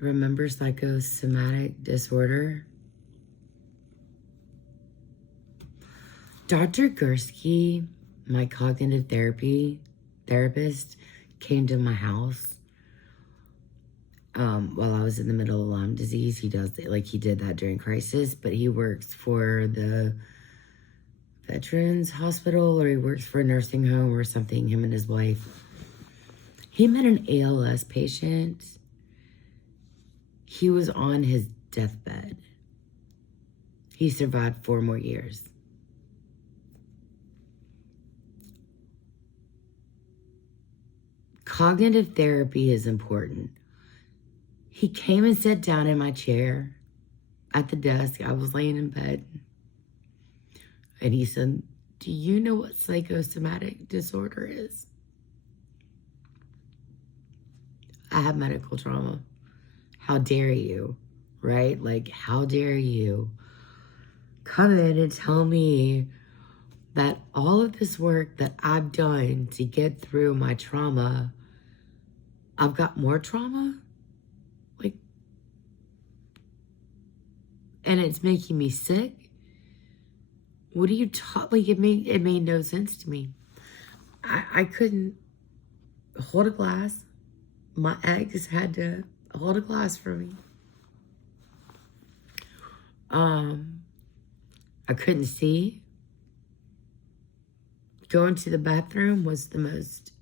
Remember psychosomatic disorder? Dr. Gursky, my cognitive therapist, came to my house while I was in the middle of Lyme disease. He did that during crisis, but he works for the Veterans Hospital, or he works for a nursing home or something, him and his wife. He met an ALS patient. He was on his deathbed. He survived 4 more years. Cognitive therapy is important. He came and sat down in my chair at the desk. I was laying in bed. And he said, "Do you know what psychosomatic disorder is?" I have medical trauma. How dare you, right? Like, how dare you come in and tell me that all of this work that I've done to get through my trauma, I've got more trauma? Like, and it's making me sick? What are you like, it made no sense to me. I couldn't hold a glass. My ex had to hold a glass for me. I couldn't see. Going to the bathroom was the most,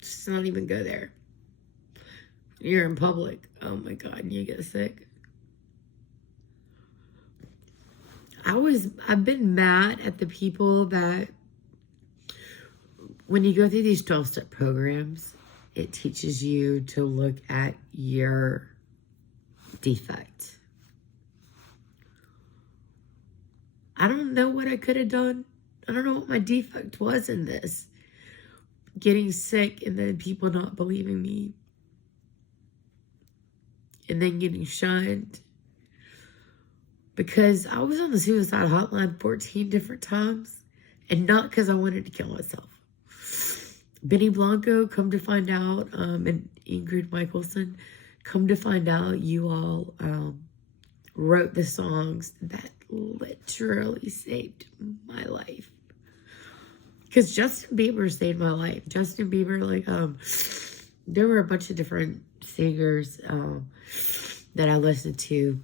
just not even go there. You're in public. Oh my God, you get sick. I've been mad at the people that, when you go through these 12-step programs, it teaches you to look at your defect. I don't know what I could have done. I don't know what my defect was in this. Getting sick and then people not believing me. And then getting shunned. Because I was on the suicide hotline 14 different times. And not because I wanted to kill myself. Benny Blanco, come to find out, and Ingrid Michaelson, come to find out, you all wrote the songs that literally saved my life. Because Justin Bieber saved my life. Justin Bieber, there were a bunch of different singers that I listened to.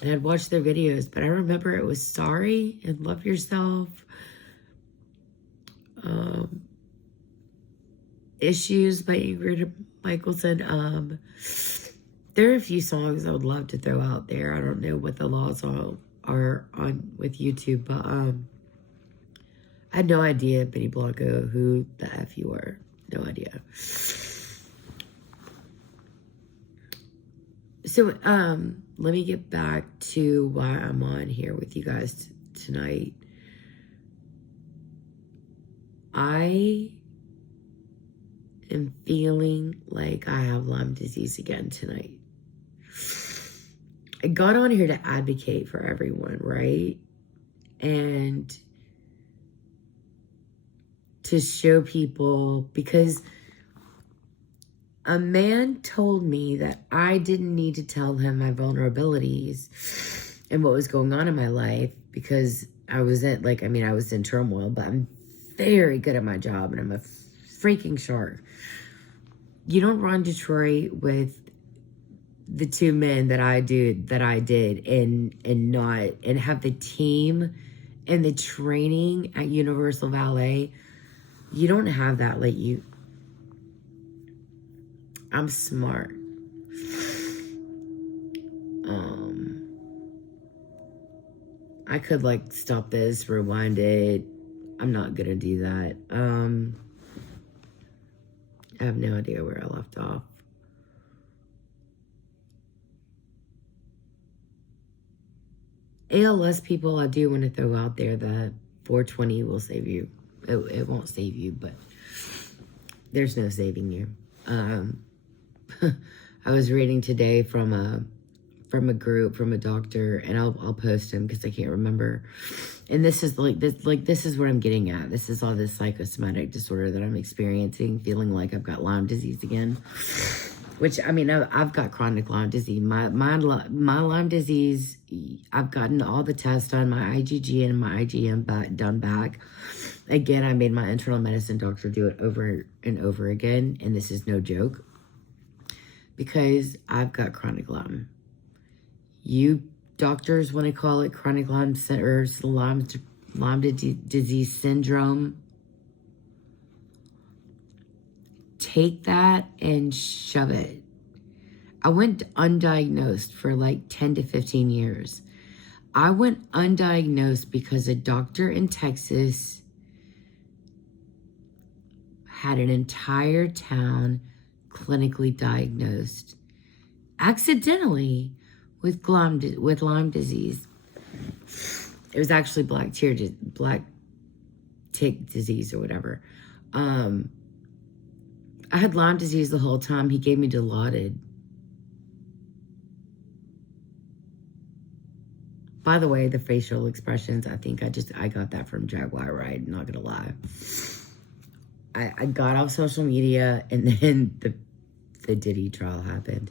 And I'd watched their videos, but I remember it was Sorry and Love Yourself. Issues by Ingrid Michaelson. There are a few songs I would love to throw out there. I don't know what the laws are on with YouTube, but I had no idea, Benny Blanco, who the F you are. No idea. So, let me get back to why I'm on here with you guys tonight. I am feeling like I have Lyme disease again tonight. I got on here to advocate for everyone, right? And to show people, because a man told me that I didn't need to tell him my vulnerabilities and what was going on in my life, because I was in turmoil, but I'm very good at my job and I'm a freaking shark. You don't run Detroit with the 2 men that I did and have the team and the training at Universal Ballet. You don't have that. I'm smart. I could stop this, rewind it. I'm not gonna do that. I have no idea where I left off. ALS people, I do want to throw out there that 420 will save you. It won't save you, but there's no saving you. I was reading today from a group, from a doctor, and I'll post him because I can't remember. And this is this is what I'm getting at. This is all this psychosomatic disorder that I'm experiencing, feeling like I've got Lyme disease again. Which, I mean, I've got chronic Lyme disease. My Lyme disease, I've gotten all the tests done, my IgG and my IgM done back. Again, I made my internal medicine doctor do it over and over again, and this is no joke, because I've got chronic Lyme. You doctors want to call it chronic Lyme or Lyme disease syndrome. Take that and shove it. I went undiagnosed for like 10 to 15 years. I went undiagnosed because a doctor in Texas had an entire town clinically diagnosed accidentally with Lyme disease. It was actually black tick disease or whatever. I had Lyme disease the whole time. He gave me Dilaudid. By the way, the facial expressions, I think I got that from Jaguar Ride, not gonna lie. I got off social media, and then the Diddy trial happened.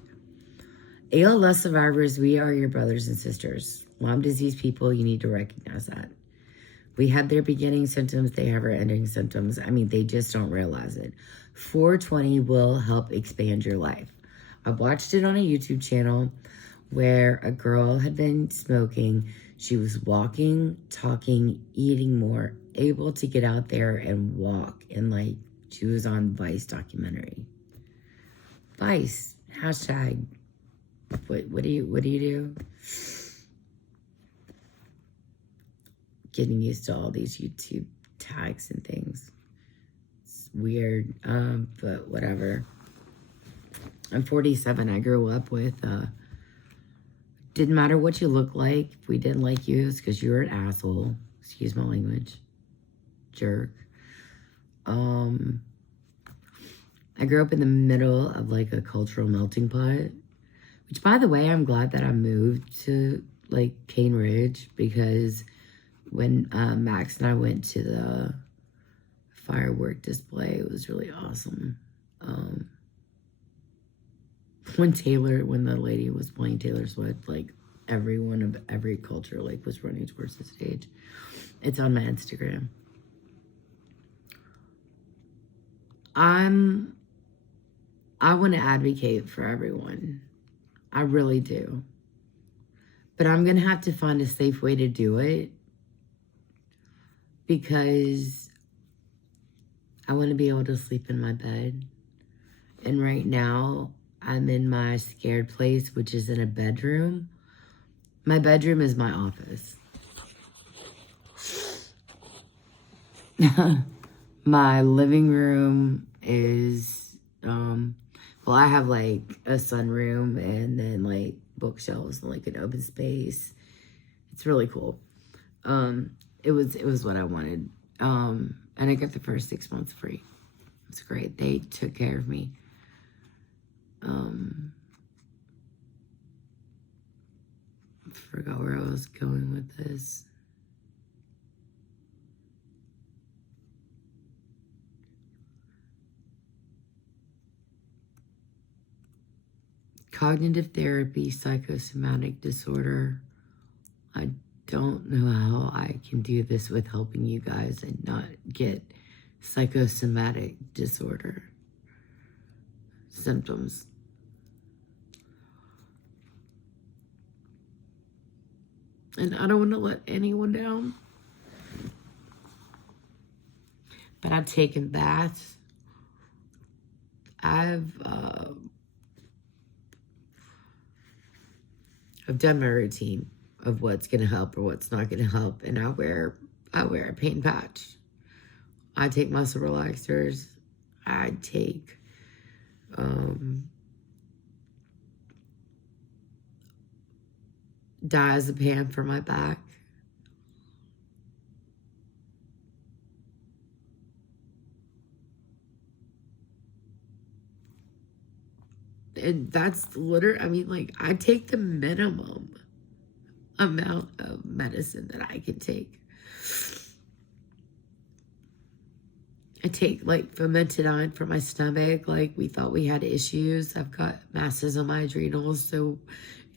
ALS survivors, we are your brothers and sisters. Lyme disease people, you need to recognize that. We have their beginning symptoms, they have our ending symptoms. I mean, they just don't realize it. 420 will help expand your life. I watched it on a YouTube channel where a girl had been smoking. She was walking, talking, eating more, able to get out there and walk. And like, she was on Vice documentary. Vice, hashtag, what do you do? Getting used to all these YouTube tags and things. It's weird, but whatever. I'm 47. I grew up with, didn't matter what you look like. If we didn't like you, it's because you were an asshole. Excuse my language. Jerk. I grew up in the middle of like a cultural melting pot. Which, by the way, I'm glad that I moved to like Cane Ridge, because when Max and I went to the firework display, it was really awesome. When the lady was playing Taylor Swift, like everyone of every culture like was running towards the stage. It's on my Instagram. I want to advocate for everyone. I really do. But I'm going to have to find a safe way to do it, because I want to be able to sleep in my bed. And right now, I'm in my scared place, which is in a bedroom. My bedroom is my office. My living room is, well, I have like a sunroom and then like bookshelves and like an open space. It's really cool. It was what I wanted. And I got the first 6 months free. It's great. They took care of me. Forgot where I was going with this. Cognitive therapy, psychosomatic disorder. I don't know how I can do this with helping you guys and not get psychosomatic disorder symptoms. And I don't want to let anyone down. But I've taken baths. I've done my routine of what's going to help or what's not going to help. And I wear a pain patch. I take muscle relaxers. I take diazepam for my back. And that's literally, I mean, like, I take the minimum amount of medicine that I can take. I take like famotidine for my stomach. Like we thought we had issues. I've got masses on my adrenals. So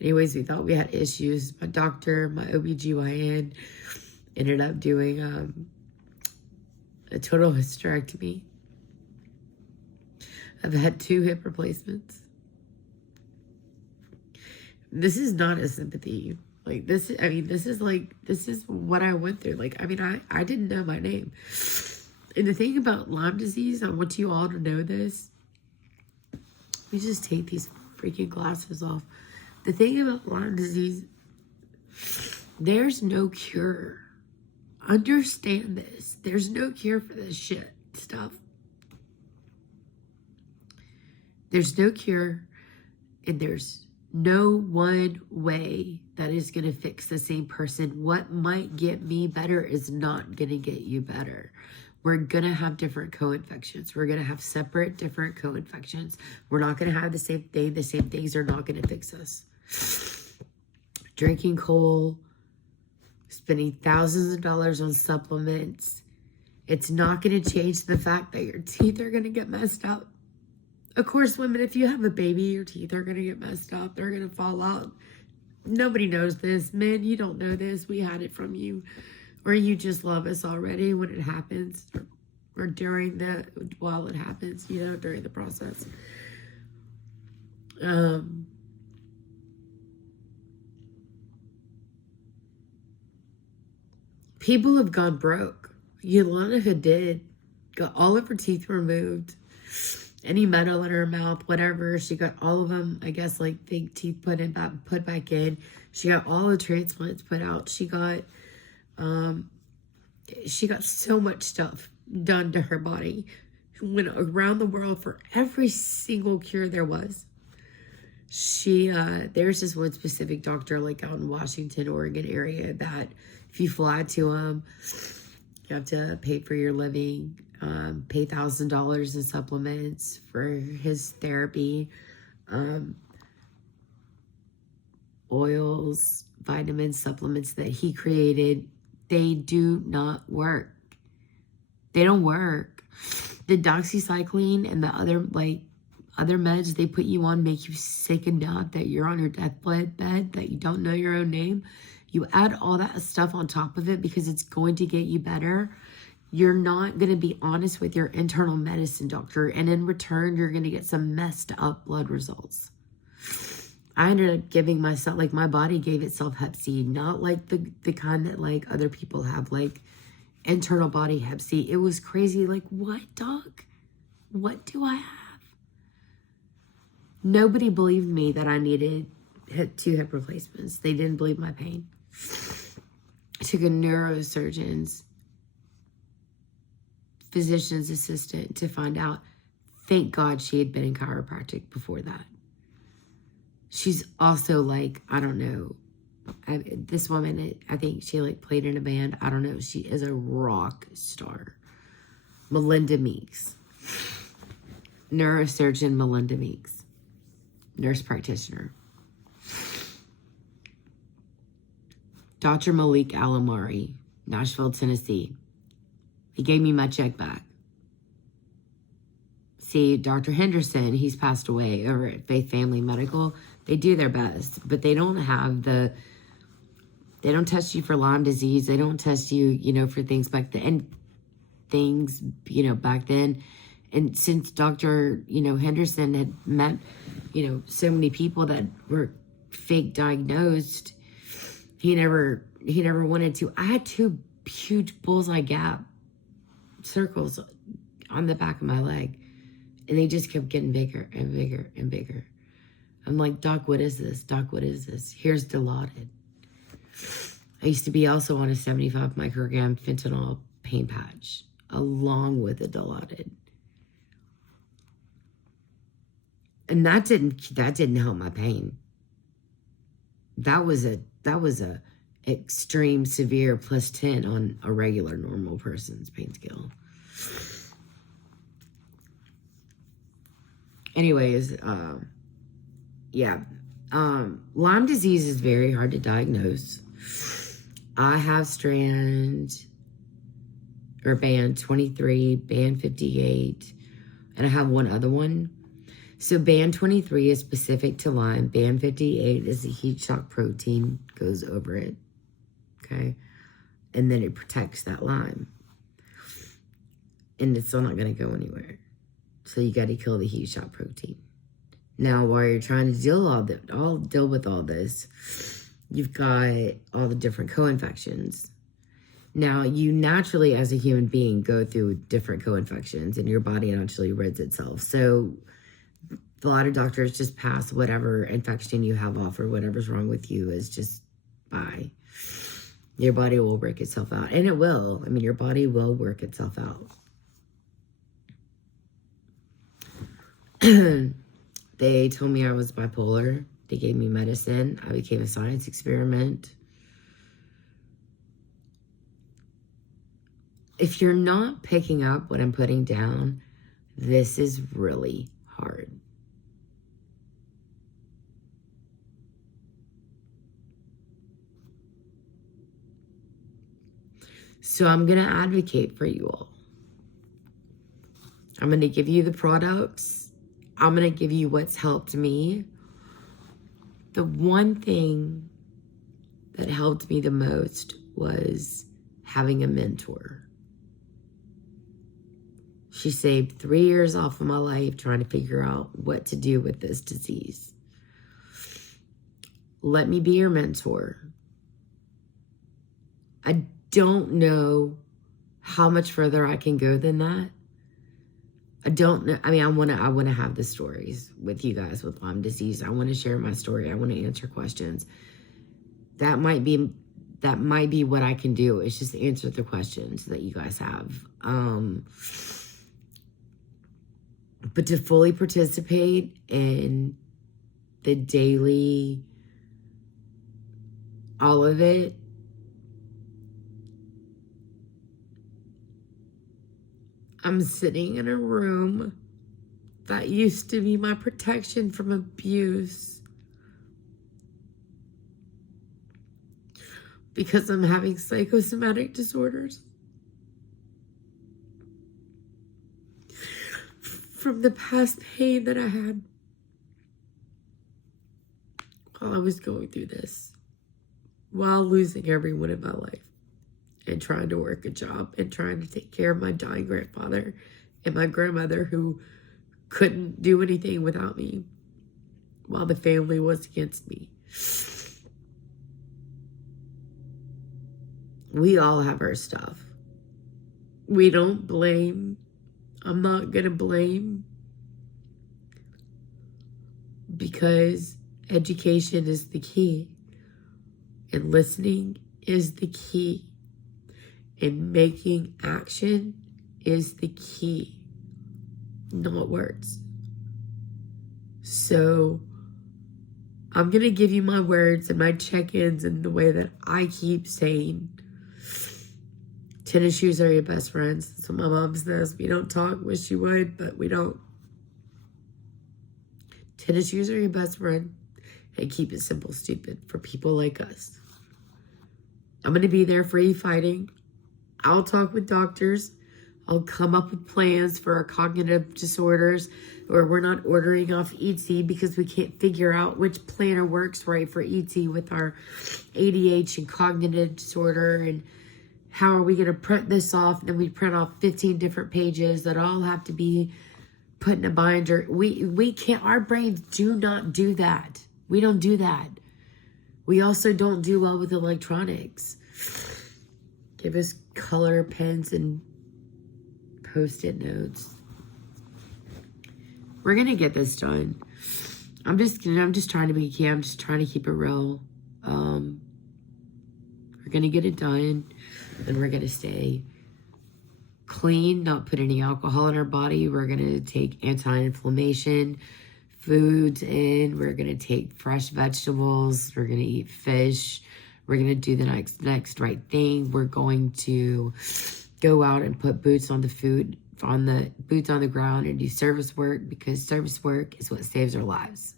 anyways, we thought we had issues. My doctor, my OBGYN ended up doing a total hysterectomy. I've had 2 hip replacements. This is not a sympathy. Like this, I mean, this is what I went through. Like, I mean, I didn't know my name. And the thing about Lyme disease, I want you all to know this. Let me just take these freaking glasses off. The thing about Lyme disease, there's no cure. Understand this. There's no cure for this shit stuff. There's no cure, and there's no one way that is going to fix the same person. What might get me better is not going to get you better. We're going to have different co-infections. We're going to have separate, different co-infections. We're not going to have the same thing. The same things are not going to fix us. Drinking coal, spending thousands of dollars on supplements, it's not going to change the fact that your teeth are going to get messed up. Of course, women, if you have a baby, your teeth are going to get messed up. They're going to fall out. Nobody knows this. Men, you don't know this. We had it from you. Or you just love us already when it happens. Or while it happens, during the process. People have gone broke. Yolanda Hadid got all of her teeth removed. Any metal in her mouth, whatever. She got all of them, I guess, like fake teeth put back in. She got all the transplants put out. She got so much stuff done to her body. She went around the world for every single cure there was. There's this one specific doctor, like out in Washington, Oregon area, that if you fly to him, you have to pay for your living. Pay $1,000 in supplements for his therapy, oils, vitamins, supplements that he created. They do not work. They don't work. The doxycycline and the other meds they put you on make you sick enough that you're on your deathbed bed, that you don't know your own name. You add all that stuff on top of it because it's going to get you better. You're not going to be honest with your internal medicine doctor, and in return, you're going to get some messed up blood results. I ended up giving myself, like my body gave itself Hep C, not like the kind that like other people have, like internal body Hep C. It was crazy. Like, what, doc? What do I have? Nobody believed me that I needed 2 hip replacements. They didn't believe my pain. I took a neurosurgeon's physician's assistant to find out. Thank God she had been in chiropractic before that. She's also like, I don't know. This woman, I think she like played in a band. I don't know. She is a rock star. Melinda Meeks. Neurosurgeon Melinda Meeks. Nurse practitioner. Dr. Malik Alamari, Nashville, Tennessee. He gave me my check back. See, Dr. Henderson, he's passed away over at Faith Family Medical. They do their best, but they don't test you for Lyme disease. They don't test you, for things back then. Back then. And since Dr. Henderson had met, so many people that were fake diagnosed, he never wanted to. I had 2 huge bullseye gap circles on the back of my leg, and they just kept getting bigger and bigger and bigger. I'm like, Doc, what is this? Doc, what is this? Here's Dilaudid. I used to be also on a 75 microgram fentanyl pain patch along with the Dilaudid, and that didn't help my pain. That was a extreme severe +10 on a regular normal person's pain scale. Anyways, Lyme disease is very hard to diagnose. I have strand or band 23, band 58, and I have one other one. So band 23 is specific to Lyme. Band 58 is the heat shock protein, goes over it, okay? And then it protects that Lyme. And it's still not going to go anywhere. So you got to kill the heat shock protein. Now, while you're trying to deal with all this, you've got all the different co-infections. Now, you naturally, as a human being, go through different co-infections, and your body naturally rids itself. So a lot of doctors just pass whatever infection you have off, or whatever's wrong with you is just bye. Your body will work itself out. And it will. I mean, your body will work itself out. They told me I was bipolar. They gave me medicine. I became a science experiment. If you're not picking up what I'm putting down, this is really hard. So I'm going to advocate for you all. I'm going to give you the products. I'm going to give you what's helped me. The one thing that helped me the most was having a mentor. She saved 3 years off of my life trying to figure out what to do with this disease. Let me be your mentor. I don't know how much further I can go than that. I don't know. I mean, I want to have the stories with you guys with Lyme disease. I want to share my story. I want to answer questions. That might be what I can do. It's just answer the questions that you guys have. But to fully participate in the daily, all of it, I'm sitting in a room that used to be my protection from abuse because I'm having psychosomatic disorders from the past pain that I had while I was going through this, while losing everyone in my life. And trying to work a job and trying to take care of my dying grandfather and my grandmother who couldn't do anything without me while the family was against me. We all have our stuff. We don't blame. I'm not going to blame because education is the key and listening is the key. And making action is the key, not words. So I'm going to give you my words and my check-ins in the way that I keep saying. Tennis shoes are your best friends. That's what my mom says. We don't talk. Wish she would, but we don't. Tennis shoes are your best friend. And keep it simple, stupid for people like us. I'm going to be there for you fighting. I'll talk with doctors. I'll come up with plans for our cognitive disorders, or we're not ordering off ET because we can't figure out which planner works right for ET with our ADHD and cognitive disorder, and how are we going to print this off? And then we print off 15 different pages that all have to be put in a binder. We can't, our brains do not do that. We don't do that. We also don't do well with electronics. Give us color pens and post-it notes. We're gonna get this done. I'm just trying to be key. I'm just trying to keep it real. We're gonna get it done, and we're gonna stay clean, not put any alcohol in our body. We're gonna take anti-inflammation foods in. We're gonna take fresh vegetables. We're gonna eat fish. We're going to do the next right thing. We're going to go out and put boots on the ground and do service work, because service work is what saves our lives.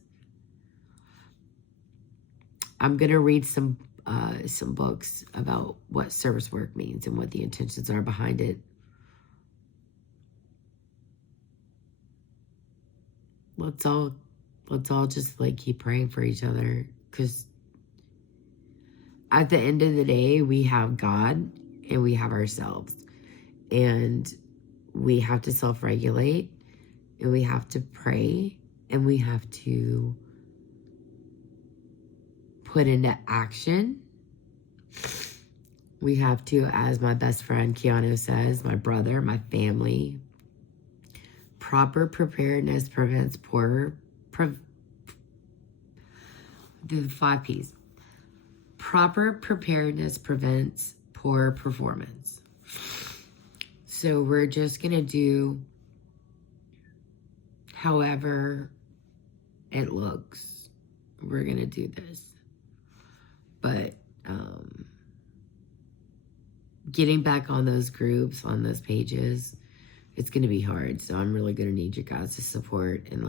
I'm going to read some books about what service work means and what the intentions are behind it. let's all just like keep praying for each other, because at the end of the day, we have God and we have ourselves, and we have to self-regulate, and we have to pray, and we have to put into action. We have to, as my best friend Keanu says, my brother, my family, proper preparedness prevents the 5 P's. Proper preparedness prevents poor performance. So we're just going to do however it looks. We're going to do this. But getting back on those groups, on those pages, it's going to be hard. So I'm really going to need you guys to support and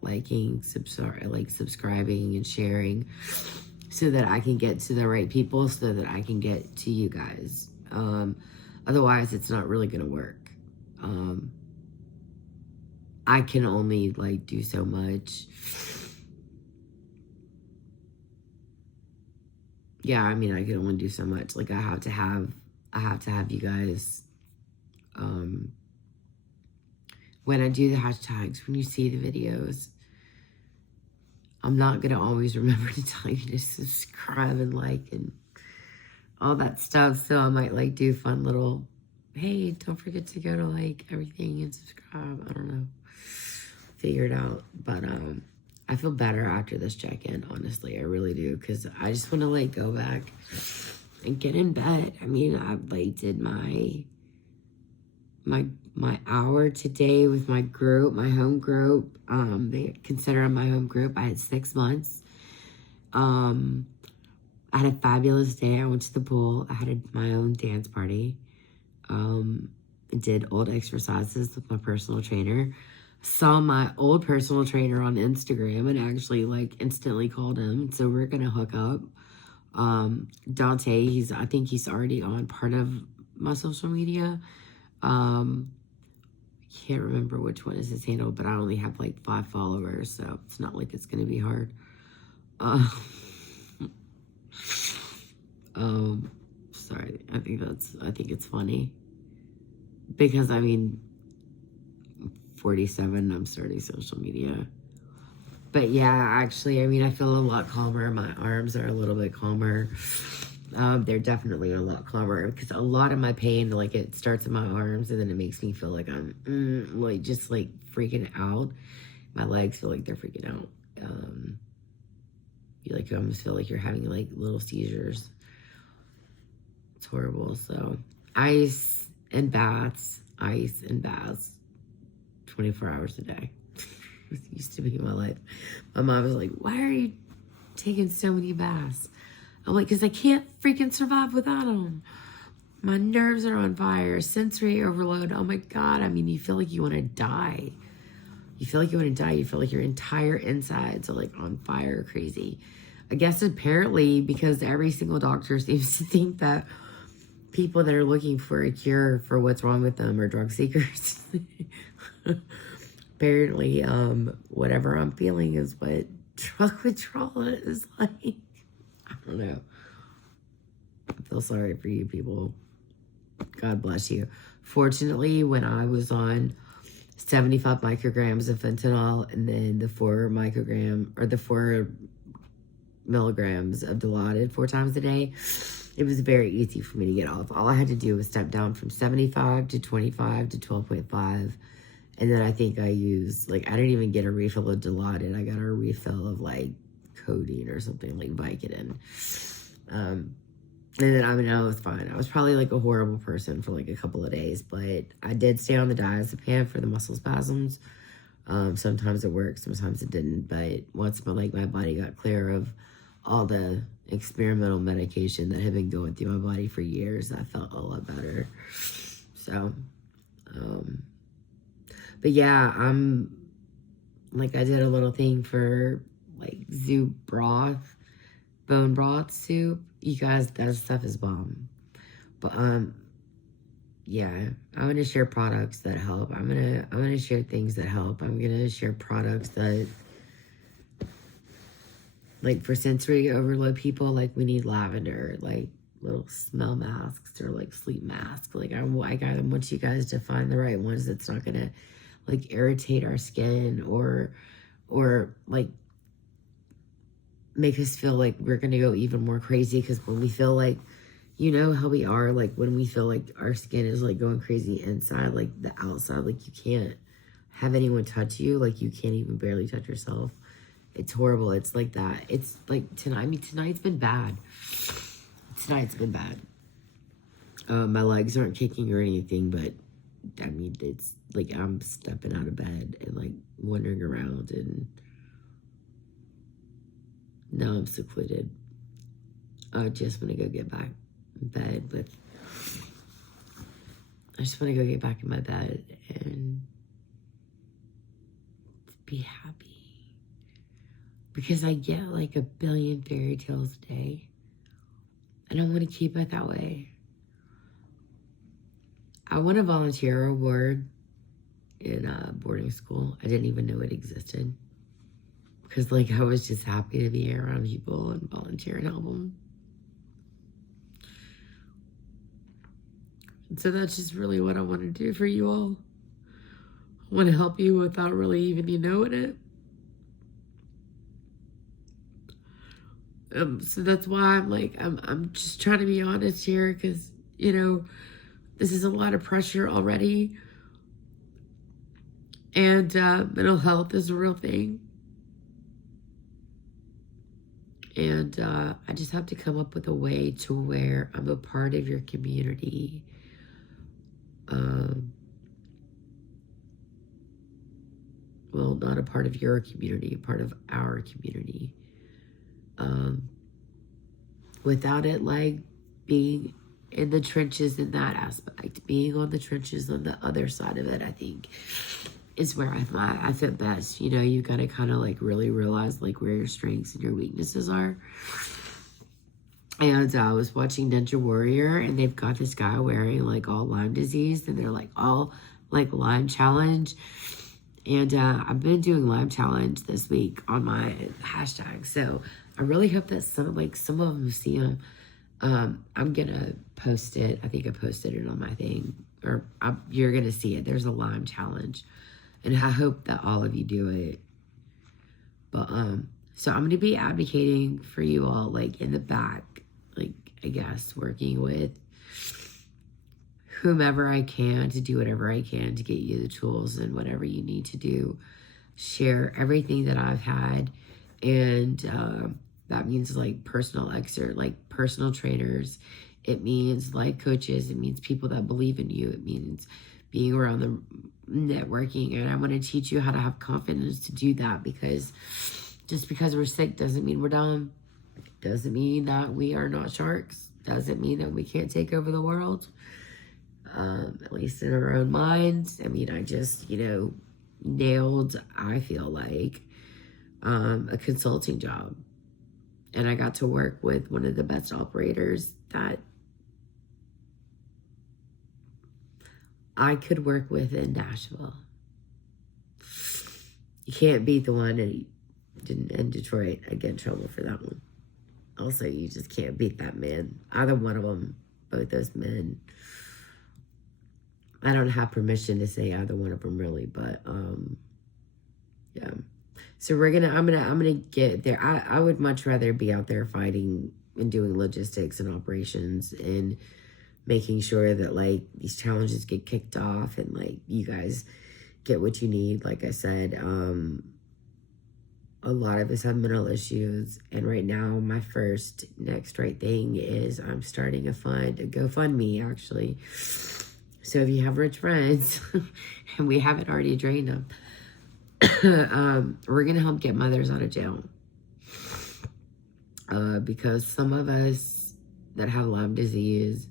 liking, subscribing and sharing, so that I can get to the right people, so that I can get to you guys. Otherwise, it's not really going to work. I can only do so much. Yeah, I mean, I can only do so much. I have to have you guys. When I do the hashtags, when you see the videos, I'm not going to always remember to tell you to subscribe and like and all that stuff. So I might do fun little, hey, don't forget to go to everything and subscribe. I don't know. Figure it out. But I feel better after this check-in, honestly. I really do. Because I just want to go back and get in bed. I mean, I did my hour today with my group, my home group. They consider it my home group. I had 6 months. I had a fabulous day. I went to the pool. I had my own dance party. Did old exercises with my personal trainer. Saw my old personal trainer on Instagram and actually instantly called him. So we're gonna hook up. Dante, I think he's already on part of my social media. Can't remember which one is his handle, but I only have 5 followers, so it's not like it's gonna be hard. Sorry, I think it's funny, because I mean, 47, I'm starting social media. But yeah, actually, I mean, I feel a lot calmer. My arms are a little bit calmer. They're definitely a lot calmer, because a lot of my pain, it starts in my arms, and then it makes me feel like I'm just freaking out. My legs feel like they're freaking out. You almost feel like you're having little seizures. It's horrible. So ice and baths, 24 hours a day. It used to be my life. My mom was like, why are you taking so many baths? I'm like, because I can't freaking survive without them. My nerves are on fire. Sensory overload. Oh my God. I mean, you feel like you want to die. You feel like you want to die. You feel like your entire insides are on fire, crazy. I guess apparently because every single doctor seems to think that people that are looking for a cure for what's wrong with them are drug seekers. Apparently, whatever I'm feeling is what drug withdrawal is like. I don't know. I feel sorry for you people. God bless you. Fortunately, when I was on 75 micrograms of fentanyl and then the 4 milligrams of Dilaudid 4 times a day, it was very easy for me to get off. All I had to do was step down from 75 to 25 to 12.5. And then I think I used, I didn't even get a refill of Dilaudid. I got a refill of, codeine or something, Vicodin. And then, I mean, I was fine. I was probably, a horrible person for, a couple of days. But I did stay on the diazepam for the muscle spasms. Sometimes it worked, sometimes it didn't. But once my body got clear of all the experimental medication that had been going through my body for years, I felt a lot better. So, but yeah, I did a little thing for zoo broth, bone broth soup. You guys, that stuff is bomb. But yeah, I'm going to share products that help. I'm going to share things that help. I'm going to share products that, like, for sensory overload people, like, we need lavender, like, little smell masks or, like, sleep masks. Like, I want you guys to find the right ones that's not going to, like, irritate our skin or, like, make us feel like we're going to go even more crazy. Because when we feel like, you know how we are, like, when we feel like our skin is, like, going crazy inside, like, the outside, like, you can't have anyone touch you. Like, you can't even barely touch yourself. It's horrible. It's like that. It's like tonight. I mean, tonight's been bad. Tonight's been bad. My legs aren't kicking or anything, but I mean, it's like I'm stepping out of bed and like wandering around, and now I'm secluded. I just want to go get back in bed with. I just want to go get back in my bed and be happy. Because I get like a billion fairy tales a day. And I want to keep it that way. I won a volunteer award in boarding school. I didn't even know it existed. Because like I was just happy to be around people and volunteer and help them. And so that's just really what I want to do for you all. I want to help you without really even you knowing it. So that's why I'm like, I'm just trying to be honest here, because, you know, this is a lot of pressure already. And mental health is a real thing. And I just have to come up with a way to where I'm a part of your community. Well, not a part of your community, a part of our community. Without it like being in the trenches in that aspect, being on the trenches on the other side of it, I think is where I fit best. You know, you gotta kind of like really realize like where your strengths and your weaknesses are. And I was watching Ninja Warrior, and they've got this guy wearing like all Lyme disease, and they're like all like Lyme challenge. And I've been doing Lyme challenge this week on my hashtag. So I really hope that some of them see them. I'm gonna post it. I think I posted it on my thing, or you're gonna see it. There's a Lyme challenge, and I hope that all of you do it. But so I'm gonna be advocating for you all, like in the back, like I guess working with whomever I can to do whatever I can to get you the tools and whatever you need to do. Share everything that I've had, and that means like personal personal trainers. It means life coaches. It means people that believe in you. It means being around the networking. And I want to teach you how to have confidence to do that, because just because we're sick doesn't mean we're dumb. Doesn't mean that we are not sharks. Doesn't mean that we can't take over the world. At least in our own minds. I mean, I just, you know, nailed, I feel like, a consulting job. And I got to work with one of the best operators that I could work with in Nashville. You can't beat the one in Detroit. I get in trouble for that one. Also, you just can't beat that man. Either one of them, both those men. I don't have permission to say either one of them really, but yeah. So I'm gonna get there. I would much rather be out there fighting and doing logistics and operations and making sure that like these challenges get kicked off and like you guys get what you need. Like I said, a lot of us have mental issues, and right now my next right thing is I'm starting a GoFundMe actually. So if you have rich friends, and we haven't already drained them, we're going to help get mothers out of jail. Because some of us that have Lyme disease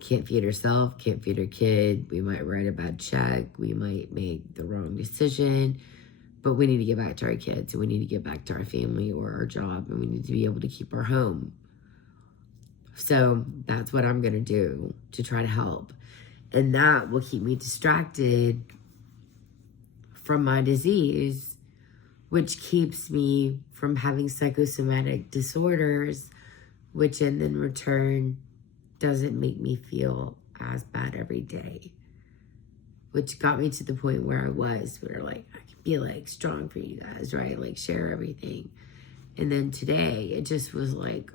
can't feed ourselves, can't feed our kid. We might write a bad check. We might make the wrong decision. But we need to get back to our kids. And we need to get back to our family or our job. And we need to be able to keep our home. So that's what I'm going to do to try to help. And that will keep me distracted from my disease, which keeps me from having psychosomatic disorders, which in then return doesn't make me feel as bad every day. Which got me to the point where I was, where like, I could be like strong for you guys, right? Like share everything. And then today, it just was like,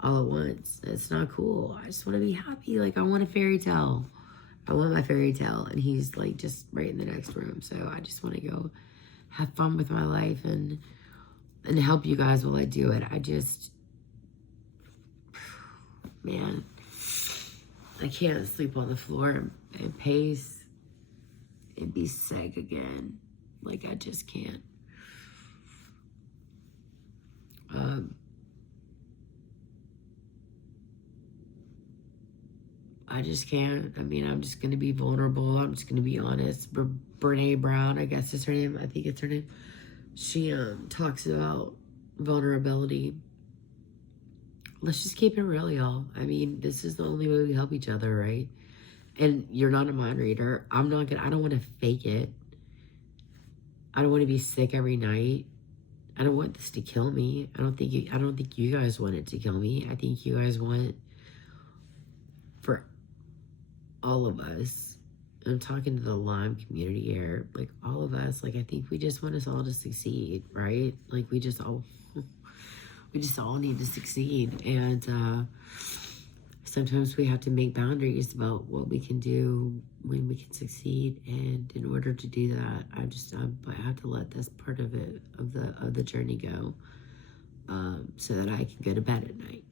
all at once. It's not cool. I just want to be happy. Like, I want a fairy tale. I want my fairy tale. And he's like just right in the next room. So I just want to go have fun with my life and help you guys while I do it. I just, man, I can't sleep on the floor and pace and be sick again. Like, I just can't. I just can't. I mean, I'm just going to be vulnerable. I'm just going to be honest. Brene Brown, I guess is her name. I think it's her name. She talks about vulnerability. Let's just keep it real, y'all. I mean, this is the only way we help each other, right? And you're not a mind reader. I don't want to fake it. I don't want to be sick every night. I don't want this to kill me. I don't think you guys want it to kill me. I think you guys want for all of us. I'm talking to the Lyme community here. Like, all of us, like, I think we just want us all to succeed, right? Like, we just all need to succeed. And sometimes we have to make boundaries about what we can do when we can succeed. And in order to do that, I have to let this part of it, of the journey go, so that I can go to bed at night.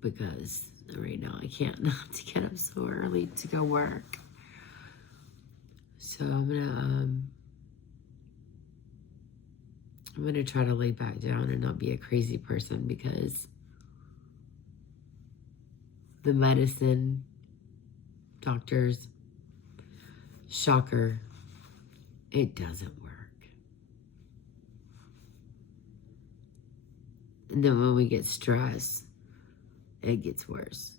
Because right now I can't not to get up so early to go work. So I'm gonna try to lay back down and not be a crazy person, because the medicine, doctors, shocker, it doesn't work. And then when we get stressed, it gets worse.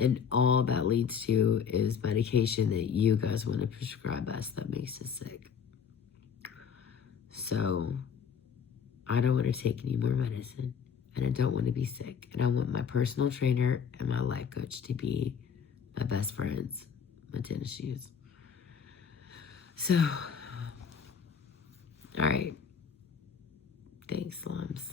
And all that leads to is medication that you guys want to prescribe us that makes us sick. So I don't want to take any more medicine, and I don't want to be sick. And I want my personal trainer and my life coach to be my best friends, my tennis shoes. So, all right. Thanks, Slums.